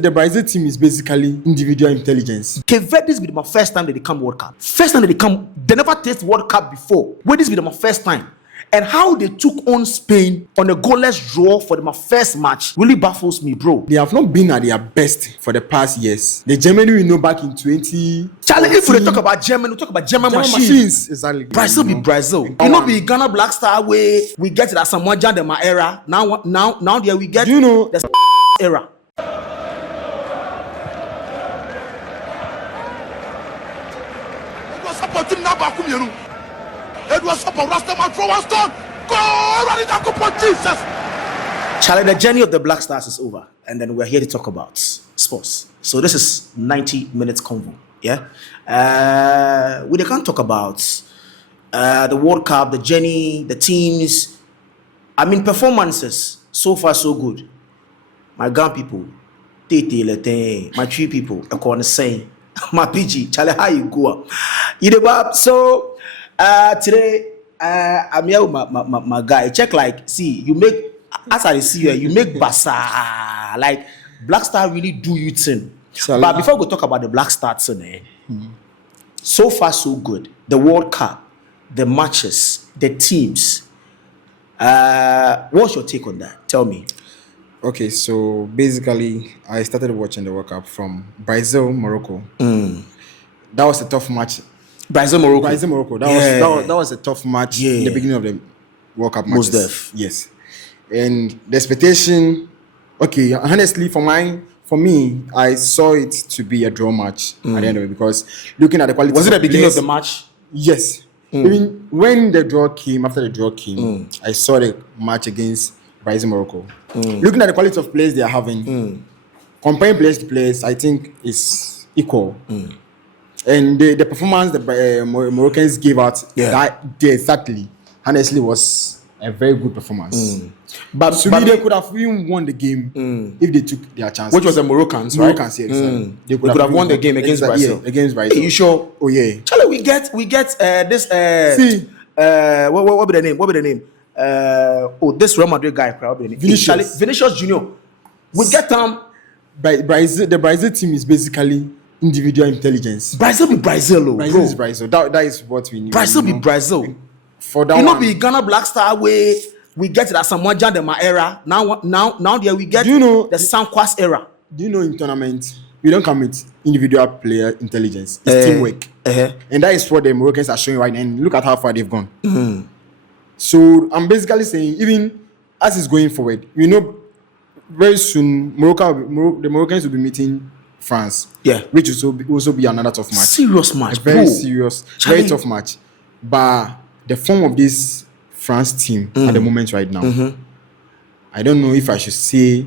The Brazil team is basically individual intelligence. Cape Verde, this be my first time they come World Cup. First time they come, they never taste World Cup before. Where this be my first time. And how they took on Spain on a goalless draw for my first match really baffles me, bro. They have not been at their best for the past years. The Germany we know back in 20. Charlie, if we talk about Germany, we talk about German machines. Exactly. Brazil be Brazil. You know, be Ghana Black Star way we get that Samoa Jandema era. Now there we get the era. It was up a Rastaman throw one stone. Go running down for Jesus. Charlie, the journey of the Black Stars is over, and then we're here to talk about sports. So this is 90 minutes convo. Yeah, we can't talk about the World Cup, the journey, the teams. I mean, performances so far so good. My Ghana people, my Tree people, I can't say my PG. Charlie, how you go? So. Today, I'm here with my guy. Check see, you make, as I see you make basa. Like, Black Star really do you thing. But before we talk about the Black Star thing, so far so good. The World Cup, the matches, the teams. What's your take on that? Tell me. Okay, so basically, I started watching the World Cup from Brazil, Morocco. That was a tough match. Brazil, Morocco. That was a tough match in the beginning of the World Cup matches. Most def. Yes. And the expectation, okay, honestly, for me, I saw it to be a draw match at the end of it, because looking at the quality. Was it the beginning of the match? Yes. Even when after the draw came, I saw the match against Brazil, Morocco. Looking at the quality of players they are having, comparing players to players, I think is equal. And the performance the Moroccans gave out that day exactly, honestly, was a very good performance. But they could have even won the game if they took their chances. Which was the Moroccans, right? Moroccans, yes. They could have won the game against Brazil. Yeah, against Brazil. Hey, you sure? Oh yeah. Charlie, we get this. What be the name? This Real Madrid guy. What be the name? Vinicius Junior. We get the Brazil team is basically individual intelligence. Brazil be Brazil, Brazil is Brazil. That is what we need. Brazil be Brazil. For that, you know, be Ghana Black Star way we get that Samoa Jandema era. Now there we get the Sanquas era. Do you know in tournament we don't come with individual player intelligence? It's teamwork, and that is what the Moroccans are showing right now. And look at how far they've gone. So I'm basically saying, even as it's going forward, very soon the Moroccans will be meeting France, which will also be another tough match. Serious match, very serious, very tough match. But the form of this France team at the moment right now, I don't know if I should say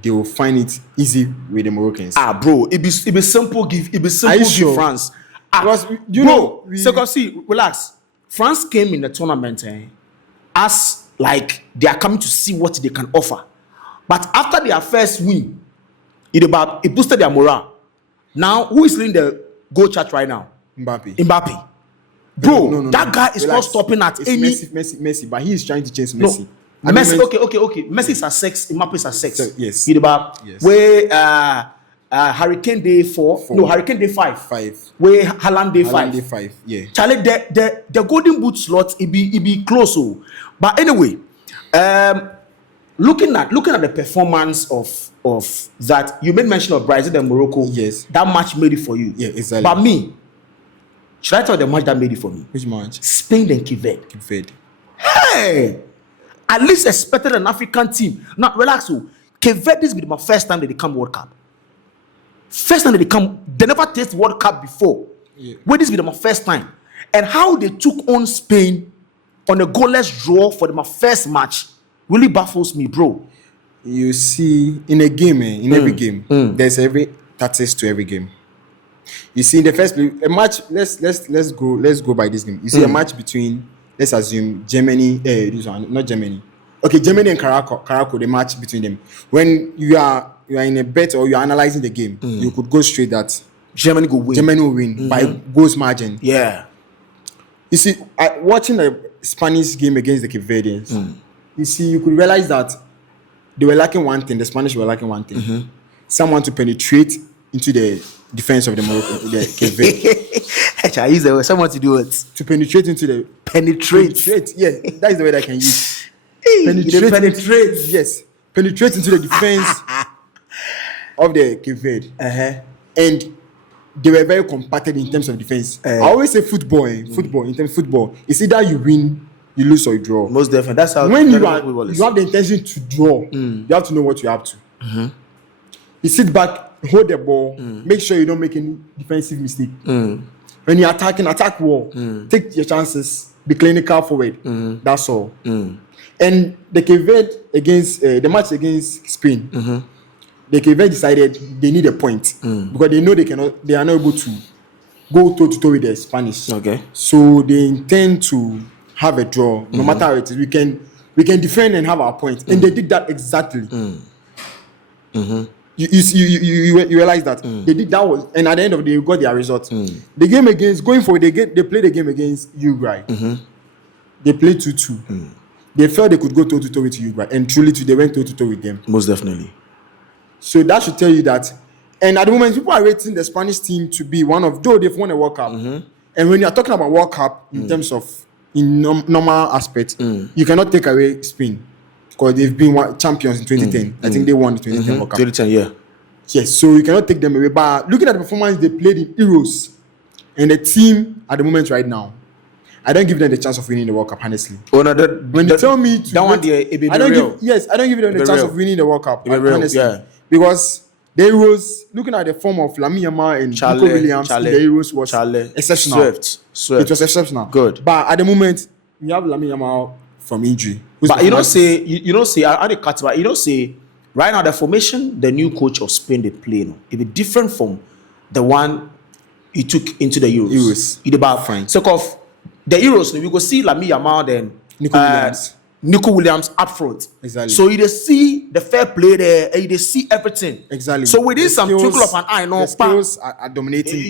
they will find it easy with the Moroccans. Bro, it be simple. Give France. Because relax. France came in the tournament as like they are coming to see what they can offer, but after their first win, it boosted their morale. Now, who is leading the goal chart right now? Mbappe. Bro, no, that guy is not stopping at any. Messi, but he is trying to chase Messi. No. Messi, okay. Messi is at 6, Mbappe is at 6. So, yes. Yes. Where Hurricane Day 4. No, Hurricane Day 5. 5. Where Haaland Day 5. Day 5. Yeah. Charlie, the golden boot slot it be close. But anyway, looking at the performance of that, you made mention of Brazil and Morocco. Yes. That match made it for you. Yeah, exactly. But me, should I tell the match that made it for me? Which match? Spain and Cape Verde. Hey! At least expected an African team. Now, relax. Cape Verde is my first time they come World Cup. First time they come, they never taste World Cup before. Yeah. Where this be my first time. And how they took on Spain on a goalless draw for my first match really baffles me, bro. You see, in a game, every game, there's every tactics to every game. You see, in the first place, a match. Let's go by this game. You see, a match between, let's assume Germany. Not Germany. Okay, Germany and Caraco, the match between them. When you are in a bet or you are analyzing the game, you could go straight that Germany will win by goals margin. Yeah. You see, watching the Spanish game against the Cape Verdeans, you see, you could realize that they were lacking one thing. The Spanish were lacking one thing. someone to penetrate into the defense of the Morocco, the Cape Verde. I use the word. Someone to do it. To penetrate into the Penetrate. yeah, that is the word I can use. Hey, Penetrate. Yes, penetrate into the defense of the Cape Verde. And they were very compacted in terms of defense. I always say football. In terms of football, it's either you win, you lose, or you draw. Most definitely. That's how. When you have the intention to draw, you have to know what you have to. You sit back, hold the ball, make sure you don't make any defensive mistake. When you're attacking, attack well. Take your chances, be clinical forward. That's all. And the Cape Verde against the match against Spain, the Cape Verde decided they need a point because they know they are not able to go toe to toe with the Spanish. Okay. So they intend to have a draw, no matter how it is. We can defend and have our point, and they did that exactly. You realize that they did that was, and at the end of the day, you got their result. The game against they played the game against Uruguay. They played 2-2. They felt they could go toe to toe with Uruguay, and truly, they went toe to toe with them. Most definitely. So that should tell you that. And at the moment, people are rating the Spanish team to be one of, though they've won a World Cup. And when you are talking about World Cup in terms of normal aspects, you cannot take away Spain. Because they've been champions in 2010. I think they won the 2010 World Cup. 2010, yeah. Yes, so you cannot take them away. But looking at the performance they played in Euros, and the team at the moment right now, I don't give them the chance of winning the World Cup, honestly. Oh, no, when they tell me to, that one, I don't give them the chance of winning the World Cup, honestly. Yeah. Because the Euros, looking at the form of Lamine Yamal and Nico Williams, the Euros was exceptional. Swift. It was exceptional. Good. But at the moment, we have Lamine Yamal from injury. But you don't say, right now the formation the new coach of Spain they play, it be different from the one he took into the Euros. It's about fine. So of the Euros, we go see Lamine Yamal then Nico Williams up front. Exactly. So you see the fair play there, and you see everything. Exactly. So within some twinkle of an eye, the skills are dominating.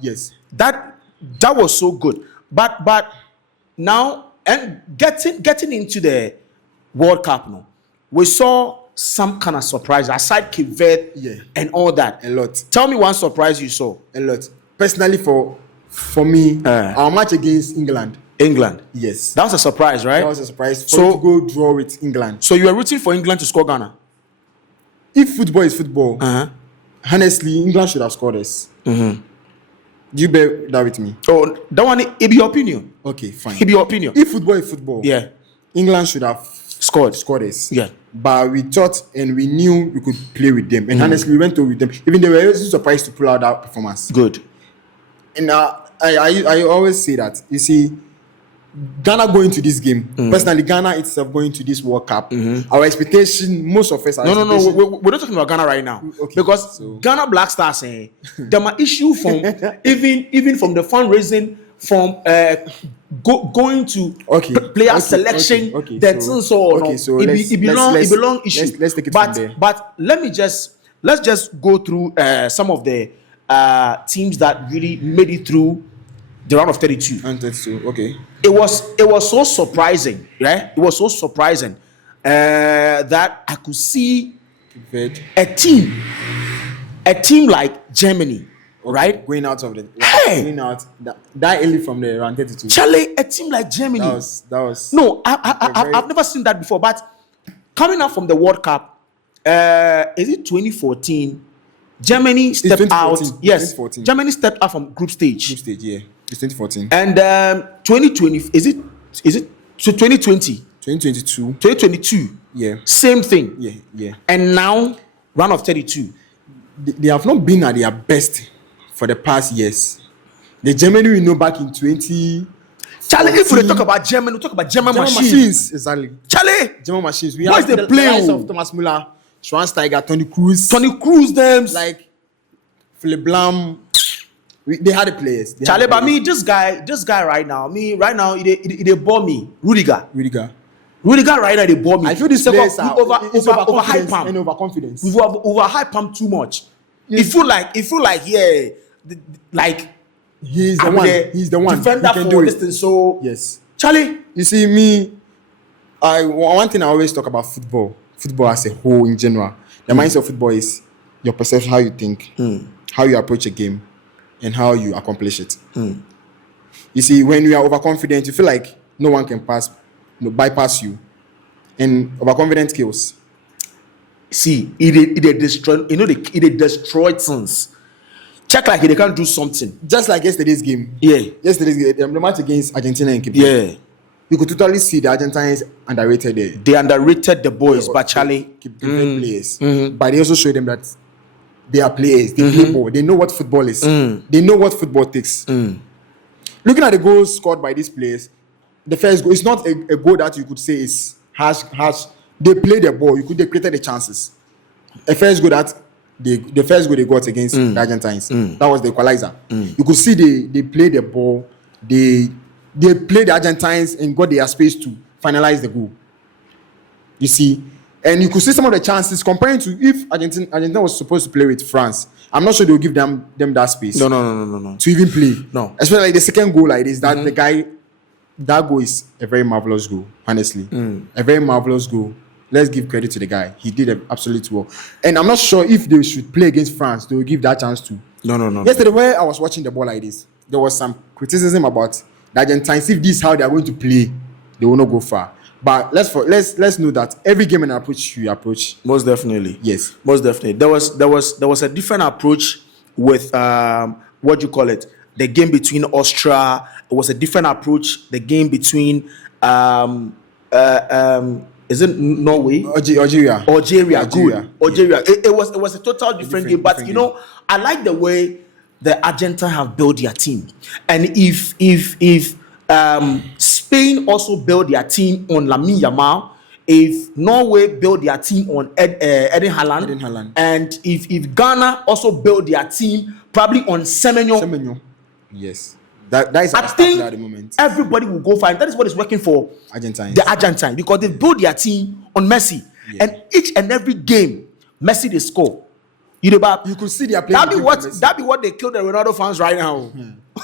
Yes. That was so good. But now and getting into the World Cup now, we saw some kind of surprise aside Cape Verde and all that. A lot. Tell me one surprise you saw. A lot. Personally, for me, our match against England. Yes. That was a surprise, right? That was a surprise. So to go draw with England. So you were rooting for England to score Ghana? If football is football, honestly, England should have scored us. Do you bear that with me? Oh, that one, it be your opinion. Okay, fine. It be your opinion. If football is football, England should have scored us. Yeah. But we thought and we knew we could play with them. And honestly, we went to with them. Even they were also surprised to pull out that performance. Good. And I always say that, you see, Ghana going to this game, personally, Ghana itself going to this World Cup, our expectation, most of us are No, we're not talking about Ghana right now. Okay, because Ghana Black Stars, there are issue from even from the fundraising, from going to player selection, it belong issue. Let's take it from there. But let's just go through some of the teams that really made it through the round of 32. Okay. It was so surprising, right? It was so surprising that I could see a team like Germany, right? Going out of that early from the round 32. Charlie, a team like Germany. That was. No, I've never seen that before. But coming out from the World Cup, is it 2014? Germany stepped out. Yes, 2014. Germany stepped out from group stage. Yeah. It's 2014. And 2020, is it 2020? 2022. 2022. Yeah. Same thing. Yeah. And now, round of 32. They have not been at their best for the past years. The Germany we know back in 20. Charlie, if we talk about Germany, we talk about German machines. Exactly. Charlie! German machines. We have the players of Thomas Müller, Schweinsteiger, Toni Kroos, them. Like, Philipp Lahm. They had the players. Charlie, but me, this guy right now, they bore me. Rudiger right now, they bore me. I feel this players are over hype pump and overconfidence. We've over hype pump too much. Yes. It feel like he's the one defender for this thing. So yes, Charlie, you see me. One thing I always talk about football as a whole in general. The mindset of football is your perception, how you think, how you approach a game, and how you accomplish it. You see, when you are overconfident, you feel like no one can bypass you, and overconfident kills. See, it destroy. You know, it destroyed things. Check like they can't do something. Just like yesterday's game. Yeah. Yesterday's game, the match against Argentina and Cape Yeah. Verde. You could totally see the Argentines underrated there. They underrated the boys, but Charlie. Players. But they also show them that they are players. They play ball. They know what football is. They know what football takes. Looking at the goals scored by these players, the first goal, it's not a goal that you could say is harsh. They played the ball. They created the chances. The first goal they got against the Argentines, that was the equalizer. You could see they played the ball. They played the Argentines and got their space to finalize the goal. You see, and you could see some of the chances comparing to if Argentina was supposed to play with France. I'm not sure they will give them that space. No. To even play. No. Especially like the second goal like this, that the guy, that goal is a very marvelous goal, honestly. A very marvelous goal. Let's give credit to the guy. He did an absolute well. And I'm not sure if they should play against France, they will give that chance to. No. Yesterday, when I was watching the ball like this, there was some criticism about the Argentines. If this is how they are going to play, they will not go far. But let's know that every game and approach you approach. Most definitely. Yes. Most definitely. There was a different approach with what you call it, the game between Austria. It was a different approach. The game between is it Norway? Algeria. Good. Algeria. It was a total different game. But you know, I like the way the Argentines have built their team. And if Spain also built their team on Lamine Yamal, if Norway built their team on Eden Haaland, and if Ghana also built their team probably on Semenyo. Yes. That is I think at the moment. everybody will go fine. That is what is working for the Argentine, because they build their team on Messi, and each and every game Messi they score. You could see they are playing. That be what they killed the Ronaldo fans right now.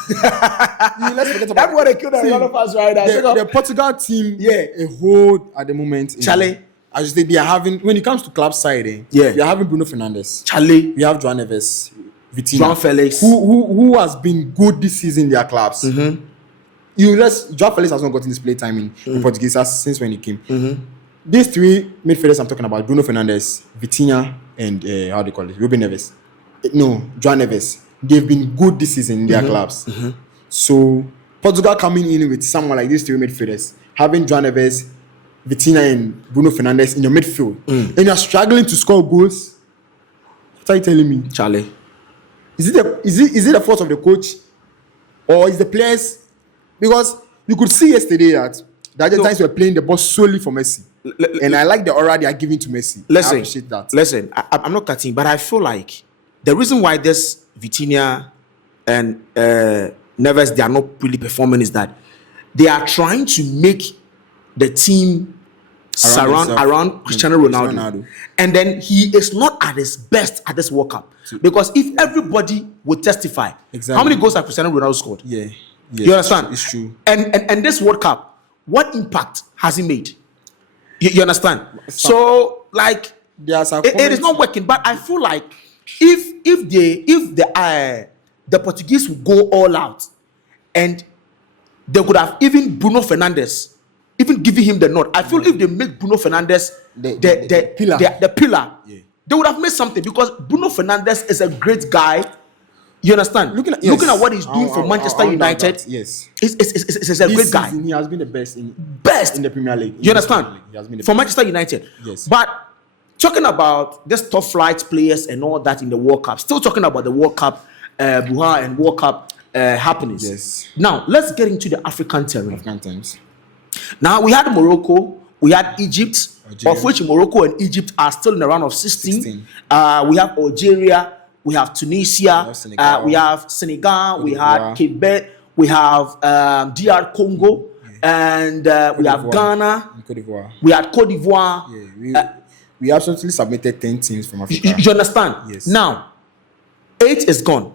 Let's forget about That's what they killed the Ronaldo fans right now. The Portugal team, a hold at the moment. Charlie, I just think they are having, when it comes to club side, they are having Bruno Fernandes. Charlie, we have João Neves. Vitinha, João Felix, who has been good this season in their clubs. João Felix has not gotten this play time in Portuguese since when he came. These three midfielders I'm talking about: Bruno Fernandes, Vitinha, and how do you call it? Ruben Neves. No, João Neves. They've been good this season in their clubs. So Portugal coming in with someone like these three midfielders, having João Neves, Vitinha, and Bruno Fernandes in your midfield, and you're struggling to score goals. What are you telling me, Charlie? Is it the fault of the coach, or is the players? Because you could see yesterday that the Argentines were playing the ball solely for Messi, and I like the aura they are giving to Messi. I appreciate that. Listen, I'm not cutting, but I feel like the reason why this Vitinha and Neves they are not really performing is that they are trying to make the team surround around Cristiano Ronaldo. And then he is not at his best at this World Cup. Because if everybody would testify, how many goals have Cristiano Ronaldo scored? Yeah. You understand? It's true. And this World Cup, what impact has he made? You understand? So like it is not working. But I feel like if the Portuguese would go all out, and they could have even Bruno Fernandes even giving him the nod. I feel if they make Bruno Fernandes the pillar, they would have made something, because Bruno Fernandes is a great guy. You understand? Looking at what he's doing for Manchester United, it's a great guy. He has been the best in the Premier League. You understand? He has been for Manchester United. Yes. But talking about this top flight players and all that in the World Cup, still talking about the World Cup, Buha and World Cup happenings. Yes. Now let's get into the African terrain. African times. Now we had Morocco, we had Egypt, Algeria, of which Morocco and Egypt are still in the round of 16. We have Algeria, we have Tunisia, we have Senegal, we have Cape Verde, we have DR Congo, and we have Ghana, we had Cote d'Ivoire. We absolutely submitted 10 teams from Africa. You understand? Yes. Now, 8 is gone.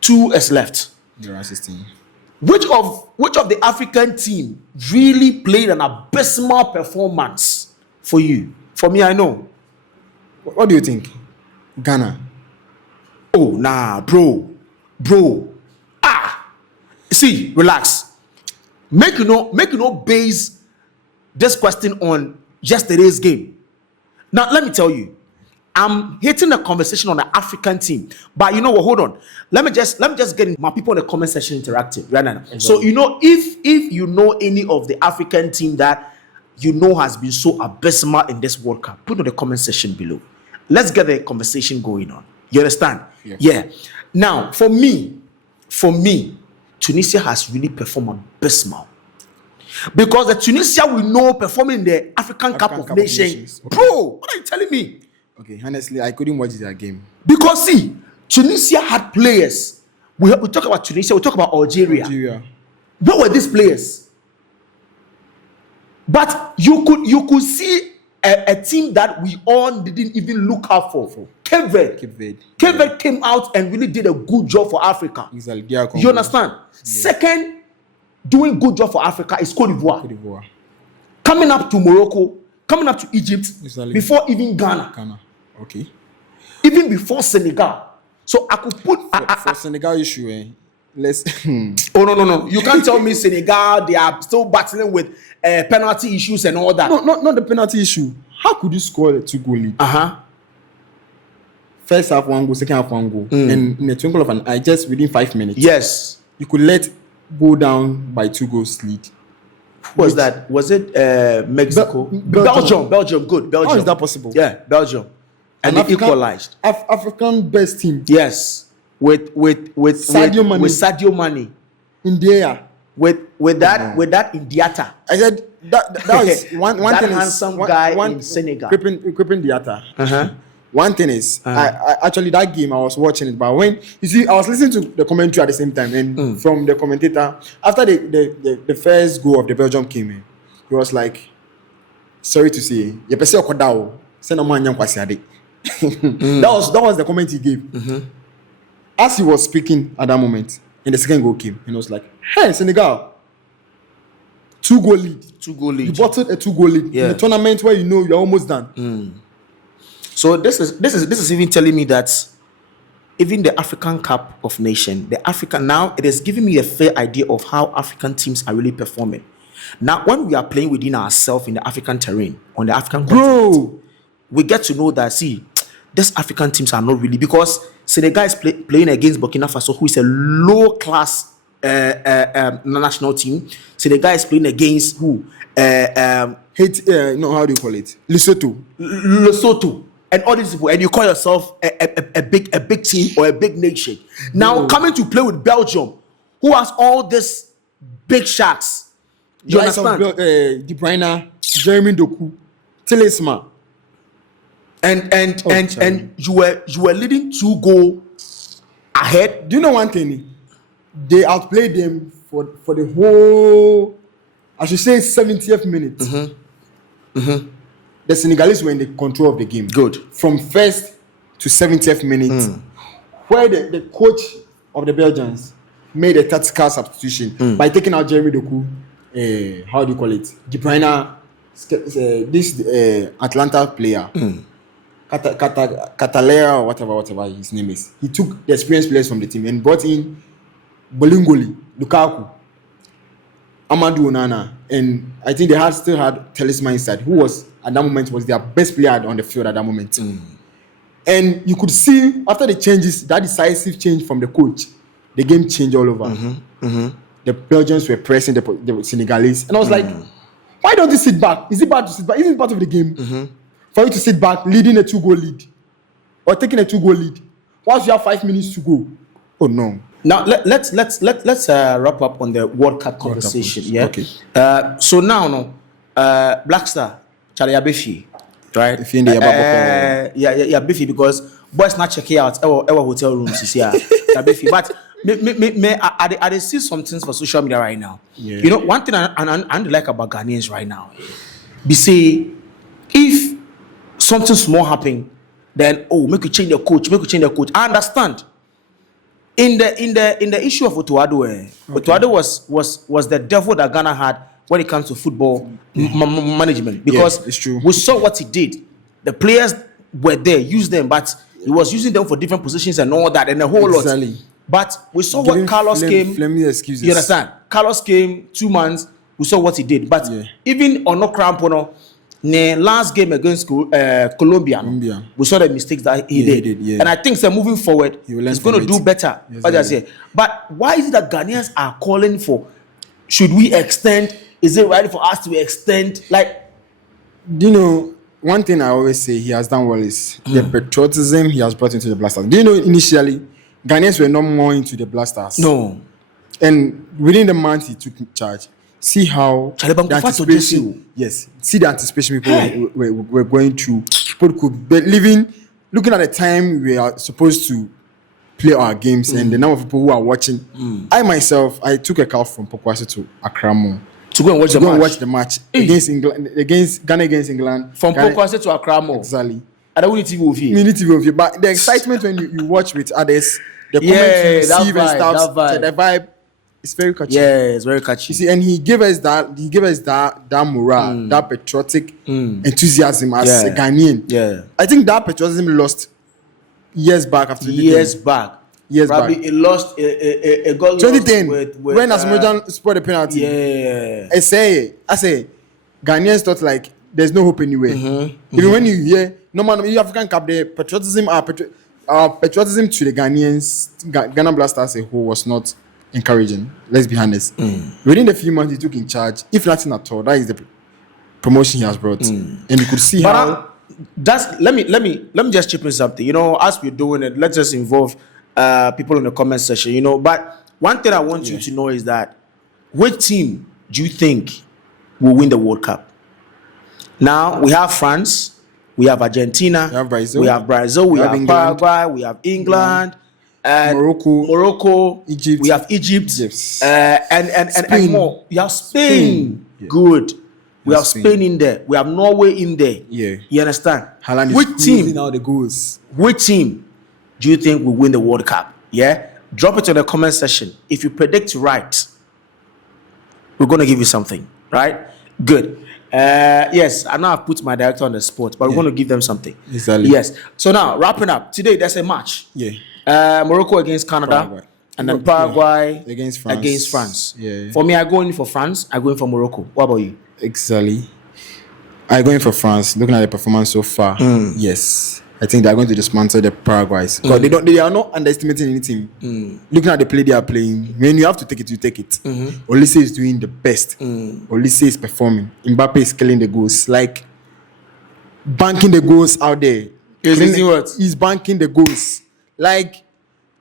2 is left. There are 16. Which of the African team really played an abysmal performance for you? For me, I know. What do you think? Ghana. Oh, nah, bro. See, relax. Make you know base this question on yesterday's game. Now, let me tell you, I'm hitting the conversation on the African team. But you know what? Hold on. Let me just get in my people in the comment section interactive right now. Exactly. So if you know any of the African team that has been so abysmal in this World Cup, put in the comment section below. Let's get the conversation going on. You understand? Yeah. Now, for me, Tunisia has really performed abysmal. Because the Tunisia we know performing in the African Cup of Nations. Okay. Bro, what are you telling me? Okay, honestly, I couldn't watch that game. Because see, Tunisia had players. We talk about Tunisia, we talk about Algeria. What were these players? But you could see a team that we all didn't even look out for. Cape Verde came out and really did a good job for Africa. Exactly. You understand? Yeah. Second, doing good job for Africa is Cote d'Ivoire. Coming up to Morocco, coming up to Egypt, exactly. Before even Ghana. Okay. Even before Senegal. So I could put for Senegal issue, let's Oh no. You can't tell me Senegal, they are still battling with penalty issues and all that. No, not the penalty issue. How could you score a 2-goal lead? First half 1 goal, second half 1 goal. And in a twinkle of an eye, just within 5 minutes. Yes. You could let go down by 2 goals lead. Was that? Was it Mexico? Belgium. Good. Belgium. How is that possible? Yeah, Belgium. And they equalized. African best team. Yes. With Sadio Mane. In the air. With that Indiata. I said that was one that thing. Handsome guy in Senegal. Crippin Diata. One thing is, I actually that game I was watching it, but when you see, I was listening to the commentary at the same time, and from the commentator after the first goal of the Belgium came in, he was like, "Sorry to say, you pese okodao, send a man young kwasiade." That was the comment he gave. As he was speaking at that moment, and the second goal came, and he was like, "Hey, Senegal, 2-goal lead. You bottled a 2-goal lead in a tournament where you're almost done." So this is even telling me that even the African Cup of Nations, now it is giving me a fair idea of how African teams are really performing. Now, when we are playing within ourselves in the African terrain, on the African continent, we get to know that these African teams are not really, because Senegal is playing against Burkina Faso, who is a low class national team. Senegal is playing against who? How do you call it? Lesotho. And all these people, and you call yourself a big team or a big nation. Now coming to play with Belgium, who has all these big sharks. You understand? De Bruyne, Jeremy Doku, Talisman, and you were leading 2-goal ahead. Do you know one thing? They outplayed them for the whole, I should say, 70th minute. The Senegalese were in the control of the game. Good. From first to 70th minute, where the coach of the Belgians made a tactical substitution by taking out Jeremy Doku, how do you call it? De Bruyne, this Atlanta player, Catalera or whatever his name is. He took the experienced players from the team and brought in Bolingoli, Lukaku, Amadou Onana, and I think they still had Talisman inside, who was at that moment was their best player on the field at that moment. And you could see after the changes, that decisive change from the coach, the game changed all over. The Belgians were pressing the Senegalese, and I was like, why don't you sit back? Is it bad to sit back? Isn't it part of the game for you to sit back, leading a 2-goal lead or taking a 2-goal lead once you have 5 minutes to go? Oh no. Now let's wrap up on the World Cup conversation. Yeah. Okay. So now, Blackstar, Charlie Abefi, right? If you in the yeah, Biffy, because boys not checking out our hotel rooms is here. Biffy, but I see some things for social media right now. Yeah. You know, one thing I like about Ghanaians right now, be say if something small happen, then make you change the coach. I understand. In the issue of Otuado, Otuado was the devil that Ghana had when it comes to football management, because it's true. We saw what he did. The players were there, used them, but He was using them for different positions and all that, and a whole lot. But we saw Giving what Carlos came. flaming excuses. You understand? Carlos came 2 months. We saw what he did. But even on no crampono, the last game against Colombia, we saw the mistakes that he did. And I think so moving forward, he's going to do better. But why is it that Ghanaians are calling for? Should we extend? Is it right for us to extend? Like, do you know, one thing I always say he has done well is the patriotism he has brought into the Blasters. Do you know initially Ghanaians were not more into the Blasters? No. And within the month he took charge, see how the anticipation, see the anticipation people were going through. People could be looking at the time we are supposed to play our games and the number of people who are watching. I myself, I took a car from Pokwase to Accra to go and watch the match against England, against Ghana against England. From Pokwase to Accra. Exactly. I don't need TV over here. We need TV over here. But the excitement when you watch with others, the comments you receive and stuff, the vibe, it's very catchy. Yeah, it's very catchy. You see, and he gave us that morale, that patriotic enthusiasm as a Ghanaian. Yeah. I think that patriotism lost years back after Probably it lost a goal 2010 with when Asmojan scored a penalty. I say Ghanaians thought like there's no hope anywhere. Even when you hear no man in African Cup, the patriotism patriotism to the Ghanaians, Ghana Blasters as a whole was not encouraging. Let's be honest. Within the few months he took in charge, if nothing at all, that is the promotion he has brought, and you could see how. Let me just chip in something. You know, as we're doing it, let's just involve people in the comment section. You know, but one thing I want you to know is that which team do you think will win the World Cup? Now we have France, we have Argentina, we have Brazil, we have Paraguay, we have England, and Morocco, Egypt. We have Egypt, and more. We have Spain. Good. We have Spain in there. We have Norway in there. You understand? Haaland which team? Now the goals. Which team do you think will win the World Cup? Drop it in the comment section. If you predict right, we're gonna give you something. Right? Good. Yes, I know I've put my director on the spot, but we're going to give them something. Exactly. Yes. So now, wrapping up. Today, there's a match. Morocco against Canada. And then Paraguay against France. Yeah. For me, I go in for France. I go in for Morocco. What about you? Exactly. I go in for France. Looking at the performance so far, yes. I think they are going to dismantle the Paraguays because they are not underestimating any team. Looking at the play they are playing, when you have to take it, you take it. Olise is doing the best. Olise is performing. Mbappe is killing the goals, like banking the goals out there. He's banking the goals, like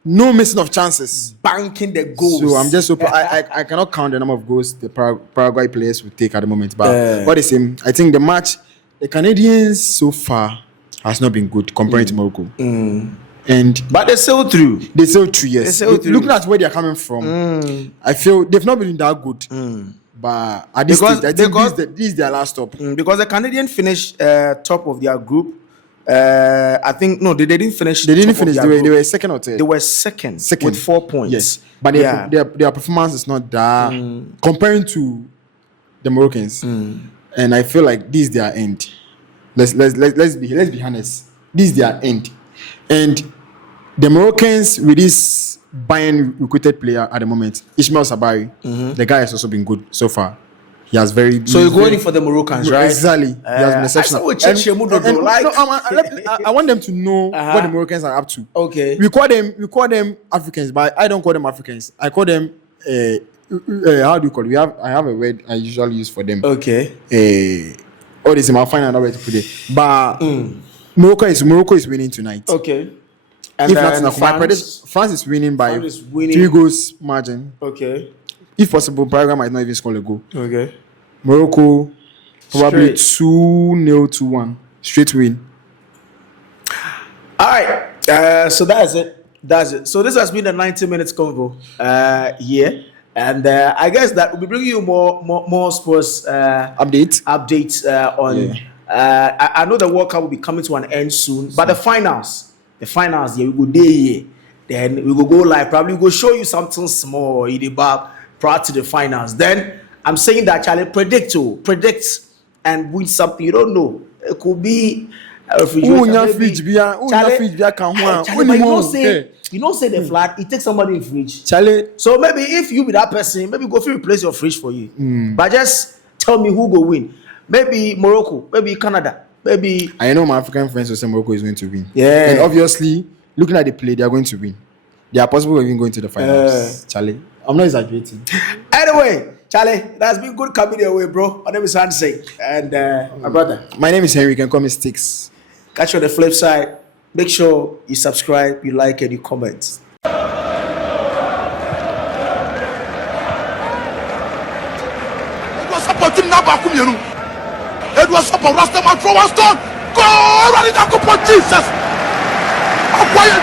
no missing of chances. Banking the goals. So I'm just I cannot count the number of goals the Paraguay players will take at the moment. But what is him? I think the match, the Canadians so far has not been good comparing to Morocco. But they sailed through. Yes. Looking at where they are coming from, I feel they've not been that good. But at this stage, I think this is their last stop. Because the Canadians finished top of their group. I think no, they didn't finish. They didn't finish. They were second or third. They were second with 4 points. Yes, but their performance is not that comparing to the Moroccans. And I feel like this is their end. Let's be honest. This is their end, and the Moroccans with this Bayern recruited player at the moment, Ismail Sabari, the guy has also been good so far. He has very. So you're going for the Moroccans, right? Exactly. He has been exceptional. I want them to know what the Moroccans are up to. Okay. We call them Africans, but I don't call them Africans. I call them. How do you call it? I have a word I usually use for them. Okay. All this, I'll find another way to put it. But Morocco is winning tonight. Okay. And if not, France is winning by 3 goals margin. Okay. If possible, Paraguay might not even score a goal. Okay. Morocco probably 2-0 to 1 straight win. All right. So that's it. So this has been the 90 minutes convo. And I guess that we'll be bringing you more sports updates on. I know the World Cup will be coming to an end soon, but the finals, we go there. Then we will go live. Probably we'll show you something small in the bar prior to the finals. Then I'm saying that Charlie predict and win something. You don't know. It could be Who nya fridge bia? Who nya fridge bia can one? You know say the flat, it takes somebody in fridge. Charlie. So maybe if you be that person, maybe go replace your fridge for you. But just tell me who go win. Maybe Morocco, maybe Canada, maybe. I know my African friends will say Morocco is going to win. Yeah. And obviously, looking at the play, they are going to win. They are possible even going to the finals. Charlie, I'm not exaggerating. Anyway, Charlie, that's been good coming your way, bro. My name is Hansay, and my brother. My name is Henry. You can call me Sticks. Catch you on the flip side. Make sure you subscribe, you like, and you comment. It was up a Rastaman throw one stone. Go! Run it up, Jesus! A quiet